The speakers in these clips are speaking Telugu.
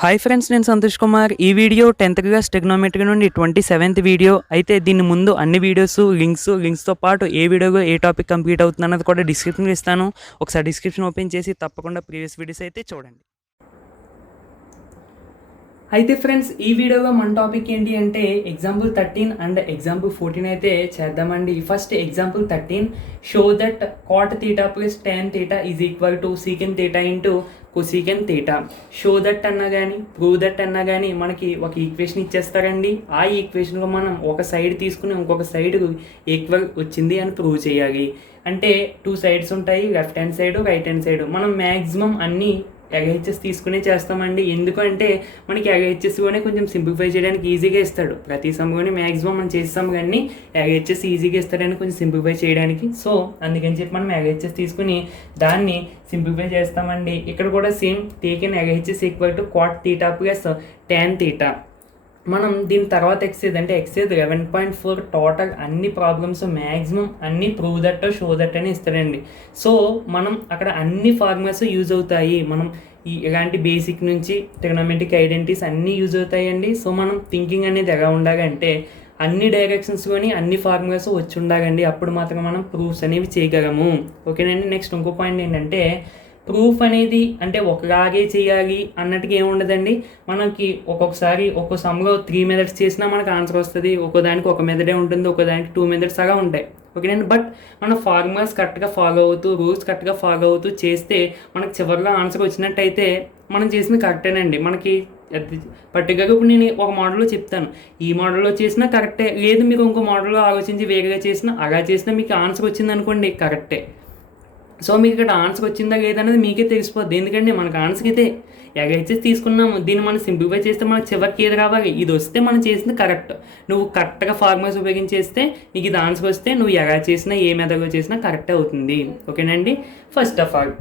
హాయ్ ఫ్రెండ్స్, నేను సంతోష్ కుమార్. ఈ వీడియో 10th క్లాస్ ట్రిగ్నోమెట్రీ నుండి 27th వీడియో అయితే. దీని ముందు అన్ని వీడియోస్ లింక్స్తో పాటు ఏ వీడియోలో ఏ టాపిక్ కంప్లీట్ అవుతుంది అన్నది కూడా డిస్క్రిప్షన్లో ఇస్తాను. ఒకసారి డిస్క్రిప్షన్ ఓపెన్ చేసి తప్పకుండా ప్రీవియస్ వీడియోస్ అయితే చూడండి. అయితే ఫ్రెండ్స్, ఈ వీడియోలో మన టాపిక్ ఏంటి అంటే ఎగ్జాంపుల్ 13 అండ్ ఎగ్జాంపుల్ 14 అయితే చేద్దామండి. First example 13, show that cot θ plus tan θ is equal to secant θ into cosecant θ. Show that అన్నా కానీ ప్రూవ్ దట్ అన్నా కానీ మనకి ఒక ఈక్వేషన్ ఇచ్చేస్తారండి. ఆ ఈక్వేషన్లో మనం ఒక సైడ్ తీసుకుని ఇంకొక సైడ్ ఈక్వల్ వచ్చింది అని ప్రూవ్ చేయాలి. అంటే 2 సైడ్స్ ఉంటాయి, left hand side right hand side. మనం మ్యాక్సిమం అన్నీ ఎగహెచ్ఎస్ తీసుకునే చేస్తామండి. ఎందుకంటే మనకి ఎగహెచ్ఎస్లోనే కొంచెం సింప్లిఫై చేయడానికి ఈజీగా ఇస్తాడు. ప్రతి సమ్లోనే మ్యాక్సిమం మనం చేస్తాం, కానీ ఎగహెచ్ఎస్ ఈజీగా ఇస్తాడని కొంచెం సింప్లిఫై చేయడానికి. సో అందుకని చెప్పి మనం ఎగహెచ్ఎస్ తీసుకుని దాన్ని సింప్లిఫై చేస్తామండి. ఇక్కడ కూడా same taken LHS equal to cot θ plus tan θ. మనం దీని తర్వాత ఎక్సైజ్ అంటే ఎక్సైజ్ 11.4 టోటల్ అన్ని ప్రాబ్లమ్స్ మ్యాక్సిమం అన్ని ప్రూవ్ దట్ షో దట్ అని ఇస్తాడండి. సో మనం అక్కడ అన్ని ఫార్ములాస్ యూజ్ అవుతాయి. మనం ఇలాంటి బేసిక్ నుంచి ట్రిగ్నోమెట్రిక్ ఐడెంటిటీస్ అన్నీ యూజ్ అవుతాయండి. సో మనం థింకింగ్ అనేది ఎలా ఉండాలంటే అన్ని డైరెక్షన్స్లోని అన్ని ఫార్ములాస్ వచ్చి ఉండాలండి. అప్పుడు మాత్రం మనం ప్రూఫ్స్ అనేవి చేయగలము. ఓకేనండి. నెక్స్ట్ ఇంకో పాయింట్ ఏంటంటే ప్రూఫ్ అనేది అంటే ఒకలాగే చేయాలి అన్నట్టుగా ఏముండదండి. మనకి ఒక్కొక్కసారి ఒక్కో సమ్లో 3 మెథడ్స్ చేసినా మనకు ఆన్సర్ వస్తుంది. ఒక్కోదానికి ఒక మెథడే ఉంటుంది, ఒక్కోదానికి 2 మెథడ్స్ అలా ఉంటాయి. ఓకేనండి. బట్ మన ఫార్ములాస్ కరెక్ట్గా ఫాలో అవుతూ రూల్స్ కరెక్ట్గా ఫాలో అవుతూ చేస్తే మనకు చివరిలో ఆన్సర్ వచ్చినట్టయితే మనం చేసింది కరెక్టేనండి. మనకి పర్టికులర్గా ఇప్పుడు నేను ఒక మోడల్లో చెప్తాను, ఈ మోడల్లో చేసినా కరెక్టే. లేదు మీరు ఇంకో మోడల్లో ఆలోచించి వేగంగా చేసినా అలా చేసినా మీకు ఆన్సర్ వచ్చింది అనుకోండి, కరెక్టే. సో మీకు ఇక్కడ ఆన్సర్ వచ్చిందా లేదనేది మీకే తెలిసిపోద్ది. ఎందుకంటే మనకు ఆన్సర్ అయితే ఎగహెచ్ఎస్ తీసుకున్నాము, దీన్ని మనం సింప్లిఫై చేస్తే మనకు చివరికి ఏది రావాలి, ఇది వస్తే మనం చేసింది కరెక్ట్. నువ్వు కరెక్ట్గా ఫార్ములాస్ ఉపయోగించేస్తే నీకు ఇది ఆన్సర్ వస్తే నువ్వు ఎలా చేసినా ఏ మెథడ్లో చేసినా కరెక్ట్ అవుతుంది. ఓకేనండి. First of all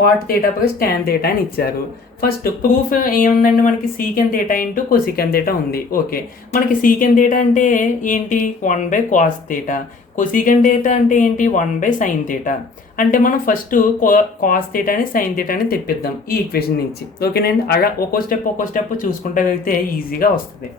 cot θ plus tan θ అని ఇచ్చారు. ఫస్ట్ ప్రూఫ్ ఏముందండి, మనకి secant θ ఇంటూ cosecant θ ఉంది. ఓకే, మనకి secant θ అంటే ఏంటి, 1/cos θ. cosecant θ అంటే ఏంటి, 1/sin θ. అంటే మనం ఫస్ట్ cos θ అని sin θ అని తెప్పిద్దాం ఈ ఈక్వేషన్ నుంచి. ఓకేనండి. అలా ఒక్కో స్టెప్ చూసుకుంటా వెళ్తే ఈజీగా వస్తుంది.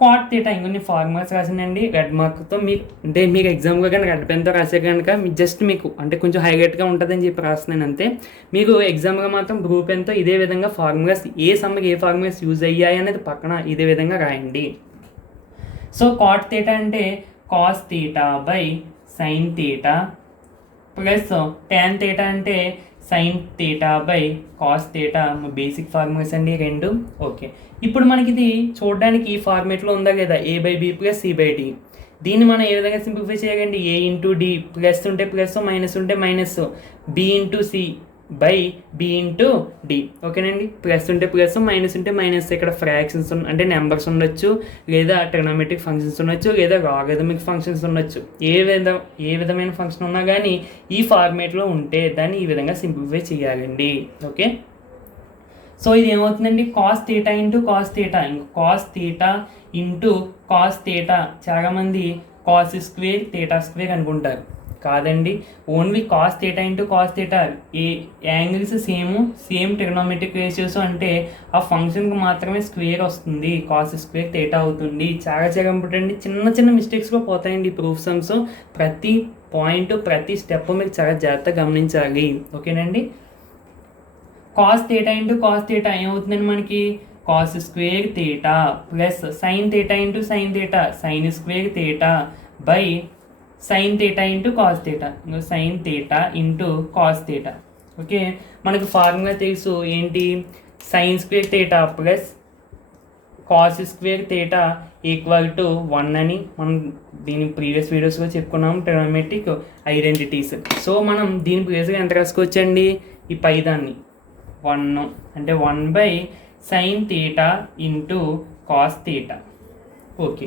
cot θ ఇంకొన్ని ఫార్ములాస్ రాసానండి రెడ్ మార్క్తో. మీకు అంటే మీకు ఎగ్జామ్గా కానీ రెడ్ పెన్తో రాసే కనుక జస్ట్ మీకు అంటే కొంచెం హైలైట్గా ఉంటుందని చెప్పి రాస్తున్నాను అంతే. మీకు ఎగ్జామ్గా మాత్రం బ్లూ పెన్తో ఇదే విధంగా ఫార్ములాస్ ఏ సమ్కి ఏ ఫార్ములాస్ యూజ్ అయ్యాయి అనేది పక్కన ఇదే విధంగా రాయండి. సో cot θ అంటే cos θ by sin θ plus tan θ అంటే sin θ by cos θ. Basic formulas అండి రెండు. ఓకే, ఇప్పుడు మనకి ఇది చూడడానికి ఈ ఫార్మేట్లో ఉందా లేదా, a/b ప్లస్ c/d. దీన్ని మనం ఏ విధంగా సింప్లిఫై చేయాలండి, a ఇంటూ d, ప్లస్ ఉంటే ప్లస్ మైనస్ ఉంటే minus, b into c by b into d. ఓకేనండి. ప్లస్ ఉంటే ప్లస్ మైనస్ ఉంటే మైనస్. ఇక్కడ ఫ్రాక్షన్స్ అంటే నెంబర్స్ ఉండొచ్చు, లేదా ట్రిగ్నోమెట్రిక్ ఫంక్షన్స్ ఉండొచ్చు, లేదా లాగరిథమిక్ ఫంక్షన్స్ ఉండొచ్చు. ఏ విధమైన ఫంక్షన్ ఉన్నా కానీ ఈ ఫార్మేట్లో ఉంటే దాన్ని ఈ విధంగా సింప్లిఫై చేయాలండి. ఓకే, సో ఇది ఏమవుతుందండి, cos θ ఇంటూ cos θ. ఇంకా cos θ ఇంటూ cos θ. చాలామంది cos స్క్వేర్ θ స్క్వేర్ అనుకుంటారు. కాదండి, ఓన్లీ cos θ ఇంటూ cos θ. ఏ యాంగిల్స్ సేమ్ ట్రిగ్నోమెట్రిక్ రేషియోస్ అంటే ఆ ఫంక్షన్కి మాత్రమే స్క్వేర్ వస్తుంది, cos స్క్వేర్ θ అవుతుంది. చాలా ఇంపార్టెంట్. చిన్న మిస్టేక్స్గా పోతాయండి ప్రూఫ్ సమ్స్. ప్రతి పాయింట్ ప్రతి స్టెప్ మీరు చాలా జాగ్రత్తగా గమనించాలి. ఓకేనండి. cos θ ఇంటూ cos θ ఏమవుతుందండి, మనకి cos square θ plus sin θ into sin θ, sin square θ by sin θ into cos θ. sin θ into cos θ. Okay, మనకి ఫార్ములా తెలుసు ఏంటి, sin square θ plus cos square θ equal to 1 అని మనం దీని ప్రీవియస్ వీడియోస్లో చెప్పుకున్నాం ట్రిగ్నోమెట్రిక్ ఐడెంటిటీస్. సో మనం దీని ప్లేస్గా ఎంత రాసుకోవచ్చండి, ఈ పైదాన్ని 1 అంటే 1/sin θ ఇంటూ cos θ. ఓకే,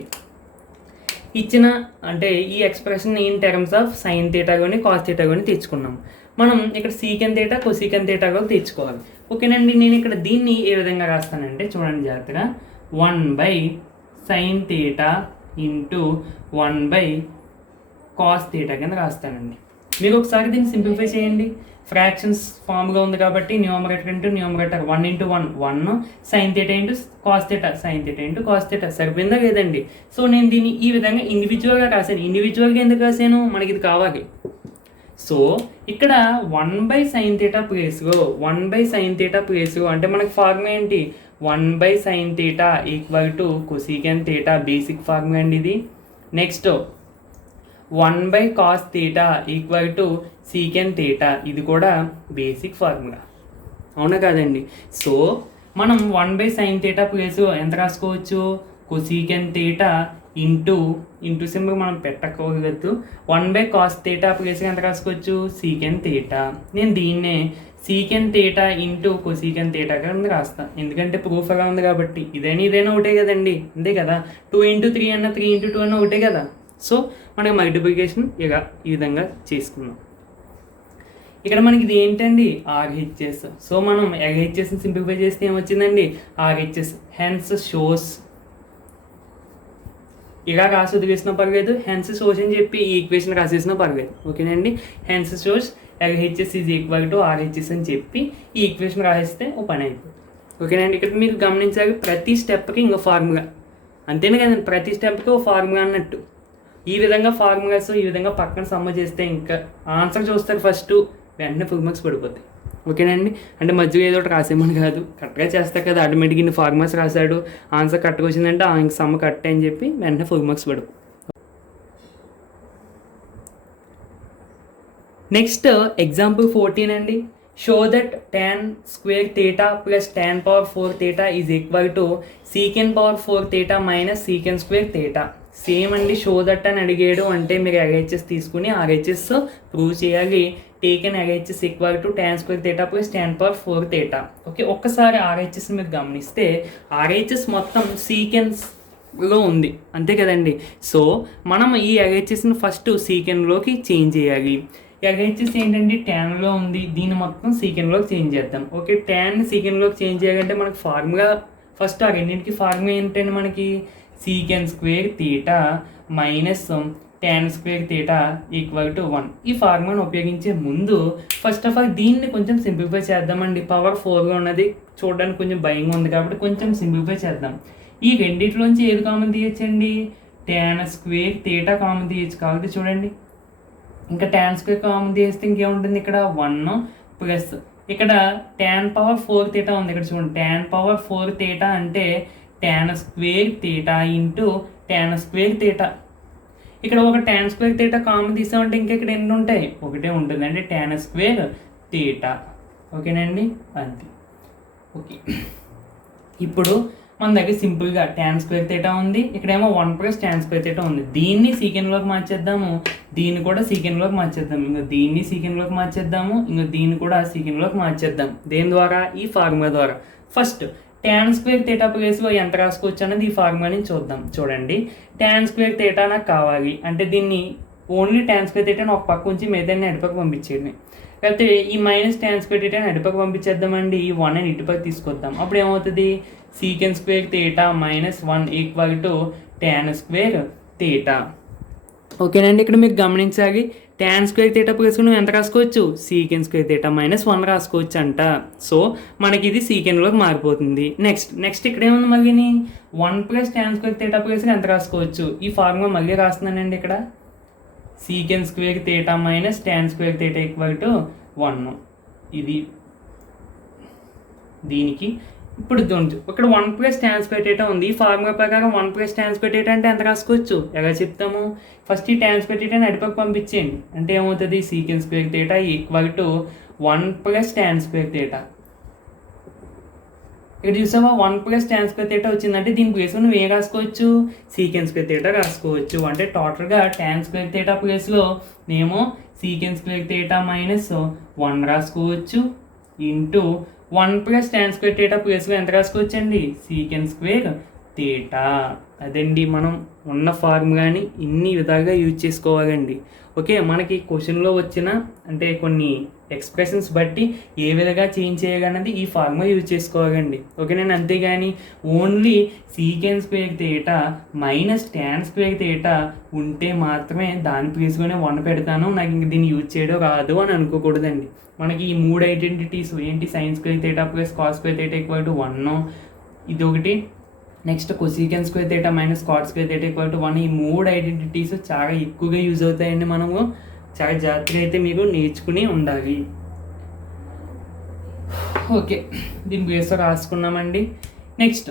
ఇచ్చిన అంటే ఈ expression in terms of sin θ కానీ cos θ కానీ తెచ్చుకున్నాం. మనం ఇక్కడ secant θ cosecant θ కూడా తెచ్చుకోవాలి. ఓకేనండి. నేను ఇక్కడ దీన్ని ఏ విధంగా రాస్తానంటే చూడండి జాగ్రత్తగా, 1/sin θ ఇంటూ 1/cos θ కింద రాస్తానండి. మీరు ఒకసారి దీన్ని సింప్లిఫై చేయండి. ఫ్రాక్షన్స్ ఫామ్గా ఉంది కాబట్టి numerator into numerator 1 into 1 1 sine theta into cos theta sine theta into cos theta సరిపోయిందా లేదండి? సో నేను దీన్ని ఈ విధంగా ఇండివిజువల్గా రాశాను. ఇండివిజువల్గా ఎందుకు రాశాను? మనకి ఇది కావాలి. సో ఇక్కడ 1/sin θ ప్లేస్లో 1/sin θ ప్లేస్లో అంటే మనకి ఫార్ములా ఏంటి? 1/sin θ equal to cosecant θ basic formula అండి ఇది. నెక్స్ట్ 1/cos θ ఈక్వల్ టు సీకెన్ θ ఇది కూడా బేసిక్ ఫార్ములా, అవునా కాదండి? సో మనం 1/sin θ ప్లేస్ ఎంత రాసుకోవచ్చు? కొసీకెన్ θ ఇంటూ సింబల్ మనం పెట్టకూడదు. 1/cos θ ప్లేస్ ఎంత రాసుకోవచ్చు? సీకెన్ θ. నేను దీన్నే సీకెన్ θ ఇంటూ కొసీకెన్ θ కింద రాస్తాను, ఎందుకంటే ప్రూఫ్ అలా ఉంది కాబట్టి. ఇదైనా ఒకటే కదండి, అంతే కదా. 2 ఇంటూ 3 అన్న 3 ఇంటూ 2 అన్న ఒకటే కదా. సో మనకి మల్టిప్లికేషన్ ఇలా ఈ విధంగా చేసుకున్నాం. ఇక్కడ మనకి ఇది ఏంటండి? ఆర్హెచ్ఎస్. సో మనం ఎల్హెచ్ఎస్ని సింప్లిఫై చేస్తే ఏమొచ్చిందండి? ఆర్హెచ్ఎస్. Hence shows. ఇలా రాసి వదిలేసినా పర్లేదు, హెన్స్ షోస్ అని చెప్పి ఈ ఈక్వేషన్ రాసేసినా పర్లేదు, ఓకేనండి. Hence shows LHS is equal to RHS అని చెప్పి ఈ ఈక్వేషన్ రాసేస్తే ఓ పని అయిపోతుంది, ఓకేనండి. ఇక్కడ మీరు గమనించాలి, ప్రతి స్టెప్కి ఇంకో ఫార్ములా, అంతేనే కదండి, ప్రతి స్టెప్కి ఒక ఫార్ములా అన్నట్టు. ఈ విధంగా ఫార్ములాస్ ఈ విధంగా పక్కన సమ్మ చేస్తే ఇంకా ఆన్సర్ చూస్తారు ఫస్ట్, వెంటనే ఫుల్ మార్క్స్ పడిపోతాయి, ఓకేనండి. అంటే మధ్యలో ఏదో ఒకటి రాసేమని కాదు, కరెక్ట్గా చేస్తారు కదా. ఆటోమేటిక్గా ఇన్ని ఫార్ములాస్ రాశాడు, ఆన్సర్ కరెక్ట్గా వచ్చిందంటే ఇంక సమ్మ కరెక్ట్ అని చెప్పి వెంటనే ఫుల్ మార్క్స్ పడిపోతాయి. నెక్స్ట్ ఎగ్జాంపుల్ 14 అండి. Show that tan square theta plus tan power 4 theta is equal to సీకెన్ power 4 theta minus secant square theta. Same అండి, షో దట్ అని అడిగాడు అంటే మీరు ఎల్హెచ్ఎస్ తీసుకుని ఆర్హెచ్ఎస్ ప్రూవ్ చేయాలి. Taken LHS equal to tan square theta plus tan power 4 theta. Okay, ఒక్కసారి ఆర్హెచ్ఎస్ మీరు గమనిస్తే ఆర్హెచ్ఎస్ మొత్తం సీకెన్స్లో ఉంది, అంతే కదండి. సో మనం ఈ ఎల్హెచ్ఎస్ని ఫస్ట్ సీకెన్లోకి చేంజ్ చేయాలి. ఎల్హెచ్ఎస్ ఏంటంటే ట్యాన్లో ఉంది, దీన్ని మొత్తం సీకెన్లోకి చేంజ్ చేద్దాం. ఓకే, ట్యాన్ సీకెన్లోకి చేంజ్ చేయాలంటే మనకి ఫార్ములా ఫస్ట్ ఆ రెండింటికి ఫార్ములా ఏంటంటే మనకి సీకెన్ square theta minus tan square theta equal to 1. ఈ ఫార్ములాను ఉపయోగించే ముందు ఫస్ట్ ఆఫ్ ఆల్ దీన్ని కొంచెం సింప్లిఫై చేద్దామండి. పవర్ 4గా ఉన్నది చూడడానికి కొంచెం భయంగా ఉంది కాబట్టి కొంచెం సింప్లిఫై చేద్దాం. ఈ రెండింటిలోంచి ఏది కామన్ తీయచ్చండి? tan స్క్వేర్ థీటా కామన్ తీయచ్చు. కాబట్టి చూడండి, ఇంకా tan స్క్వేర్ కామన్ తీస్తే ఇంకేముంటుంది? ఇక్కడ 1 ప్లస్ ఇక్కడ tan పవర్ 4 θ ఉంది. ఇక్కడ చూడండి, tan పవర్ 4 θ అంటే tan square theta into tan square theta. ఇక్కడ ఒక tan స్క్వేర్ థీటా కామన్ తీసామంటే ఇంకా ఇక్కడ ఎన్ని ఉంటాయి? ఒకటే ఉంటుంది, అంటే tan స్క్వేర్ థీటా, ఓకేనండి, అంతే. ఓకే, ఇప్పుడు మన దగ్గర సింపుల్గా tan స్క్వేర్ థీటా ఉంది, ఇక్కడేమో 1 ప్లస్ tan స్క్వేర్ థీటా ఉంది. దీన్ని సీకెన్లోకి మార్చేద్దాము, దీన్ని కూడా సీకెన్లోకి మార్చేద్దాం, ఇంకో దీన్ని సీకెన్లోకి మార్చేద్దాము, ఇంకో దీన్ని కూడా సీకెన్లోకి మార్చేద్దాం. దేని ద్వారా? ఈ ఫార్ములా ద్వారా. ఫస్ట్ tan స్క్వేర్ థీటా ప్లేస్లో ఎంత రాసుకోవచ్చు అన్నది ఈ ఫార్ములా నుంచి చూద్దాం. చూడండి, tan స్క్వేర్ థీటా నాకు కావాలి అంటే దీన్ని ఓన్లీ tan స్క్వేర్ థీటాని ఒక పక్క ఉంచి మిగతాన్ని అటుపక్క పంపించేది. లేకపోతే ఈ మైనస్ tan స్క్వేర్ థీటాని అటుపక్క పంపించేద్దామండి, ఈ 1 అని ఇటుపక్క తీసుకొద్దాం. అప్పుడు ఏమవుతుంది? సీకెన్ square theta minus 1 equal to tan square theta. ఓకేనండి, ఇక్కడ మీరు గమనించాలి, tan స్క్వేర్ థీటా ప్లస్ నువ్వు ఎంత రాసుకోవచ్చు? సీకెన్ స్క్వేర్ థీటా మైనస్ 1 రాసుకోవచ్చు అంట. సో మనకి ఇది సీకెన్లోకి మారిపోతుంది. నెక్స్ట్ ఇక్కడ ఏముంది? మళ్ళీ 1 plus tan square theta plus ఎంత రాసుకోవచ్చు? ఈ ఫార్ములా మళ్ళీ రాస్తున్నానండి. ఇక్కడ సీకెన్ square theta minus tan square theta equal to 1. ఇది దీనికి ఇప్పుడు ఇక్కడ 1 ప్లస్ tan స్క్వేర్ థీటా ఉంది. ఈ ఫార్ములా ప్రకారం 1 ప్లస్ tan స్క్వేర్ థీటా అంటే ఎంత రాసుకోవచ్చు? ఎలా చెప్తాము? ఫస్ట్ ఈ tan స్క్వేర్ థీటాని అటుపక్క పంపించేయండి, అంటే ఏమవుతుంది? సీకెన్ square theta equal to 1 plus tan square theta. ఇక్కడ చూసావా, 1 ప్లస్ tan స్క్వేర్ థీటా వచ్చిందంటే దీని ప్లేస్లో నువ్వు ఏం రాసుకోవచ్చు? సీకెన్ స్క్వేర్ థీటా రాసుకోవచ్చు. అంటే టోటల్గా tan స్క్వేర్ థీటా ప్లేస్లో నేమో సీకెన్ స్క్వేర్ థీటా మైనస్ 1 రాసుకోవచ్చు into 1 plus tan square theta ప్లేస్లో ఎంత రాసుకోవచ్చు అండి? Secant square theta. అదండి మనం ఉన్న ఫార్ములాని ఇన్ని విధాలుగా యూజ్ చేసుకోవాలండి. ఓకే, మనకి క్వశ్చన్లో వచ్చిన అంటే కొన్ని ఎక్స్ప్రెషన్స్ బట్టి ఏ విధంగా చేంజ్ చేయాలన్నది ఈ ఫార్ములా యూజ్ చేసుకోవాలండి. ఓకేనండి. అంతేగాని only సీకెన్ square theta minus tan square theta ఉంటే మాత్రమే దాని ప్లేస్లోనే 1 పెడతాను, నాకు ఇంక దీన్ని యూజ్ చేయడం రాదు అని అనుకోకూడదండి. మనకి ఈ 3 ఐడెంటిటీస్ ఏంటి, sine square theta plus cos square theta equal to 1, ఇది ఒకటి, next cosecant square theta minus cot square theta equal to 1. ఈ 3 ఐడెంటిటీస్ చాలా ఎక్కువగా యూజ్ అవుతాయండి. మనము చాలా జాగ్రత్తగా అయితే మీరు నేర్చుకుని ఉండాలి. ఓకే, దీని బేస్లో రాసుకున్నామండి. Next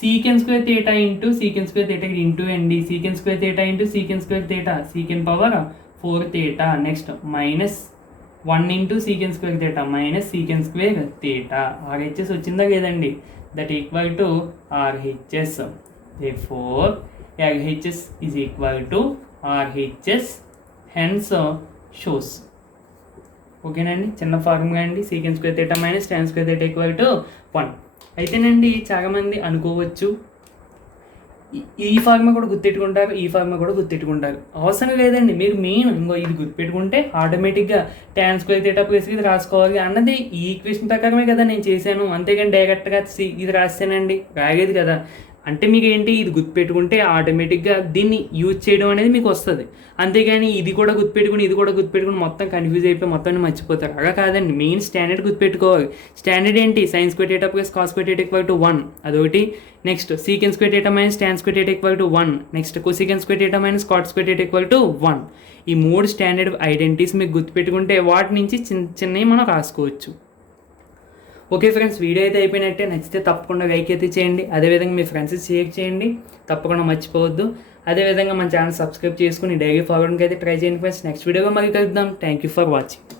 secant square theta into secant square theta into అండి, secant square theta into secant square theta secant power 4 theta. Next minus 1 into secant square theta minus secant square theta. RHS వచ్చిందా లేదండి, that equal to RHS. therefore LHS is equal to RHS, hence shows. ఓకేనండి, చిన్న ఫార్ములా అండి, secant square theta minus tan square theta equal to 1. అయితేనండి చాలామంది అనుకోవచ్చు ఈ ఫార్ములా కూడా గుర్తెట్టుకుంటారు, ఈ ఫార్ములా కూడా గుర్తెట్టుకుంటారు. అవసరం లేదండి, మీరు మెయిన్ ఇంకో ఇది గుర్తుపెట్టుకుంటే ఆటోమేటిక్గా tan స్క్వేర్ థీటా ప్లస్ ఇది రాసుకోవాలి అన్నది ఈ ఈక్వేషన్ ప్రకారమే కదా నేను చేశాను. అంతేగాని డైరెక్ట్గా ఇది రాస్తానండి, రాలేదు కదా. అంటే మీకు ఏంటి, ఇది గుర్తుపెట్టుకుంటే ఆటోమేటిక్గా దీన్ని యూజ్ చేయడం అనేది మీకు వస్తుంది. అంతేగాని ఇది కూడా గుర్తుపెట్టుకుని మొత్తం కన్ఫ్యూజ్ అయిపోయి మొత్తాన్ని మర్చిపోతారు. అలా కాదండి, మెయిన్ స్టాండర్డ్ గుర్తుపెట్టుకోవాలి. స్టాండర్డ్ ఏంటి, sine square theta plus cos square theta equal to 1 అదొకటి. Next secant square theta minus tan square theta equal to 1. Next cosecant square theta minus cot square theta equal to 1. ఈ 3 స్టాండర్డ్ ఐడెంటిటీస్ మీకు గుర్తుపెట్టుకుంటే వాటి నుంచి చిన్నవి మనం రాసుకోవచ్చు. ఓకే ఫ్రెండ్స్, వీడియో అయితే అయిపోయినట్టే. నచ్చితే తప్పకుండా లైక్ అయితే చేయండి, అదేవిధంగా మీ ఫ్రెండ్స్ షేర్ చేయండి, తప్పకుండా మర్చిపోవద్దు. అదేవిధంగా మన ఛానల్ సబ్స్క్రైబ్ చేసుకుని డైలీ ఫాలోయింగ్కి అయితే ట్రై చేయండి ఫ్రెండ్స్. నెక్స్ట్ వీడియోలో మళ్ళీ కలుద్దాం. Thank you for watching.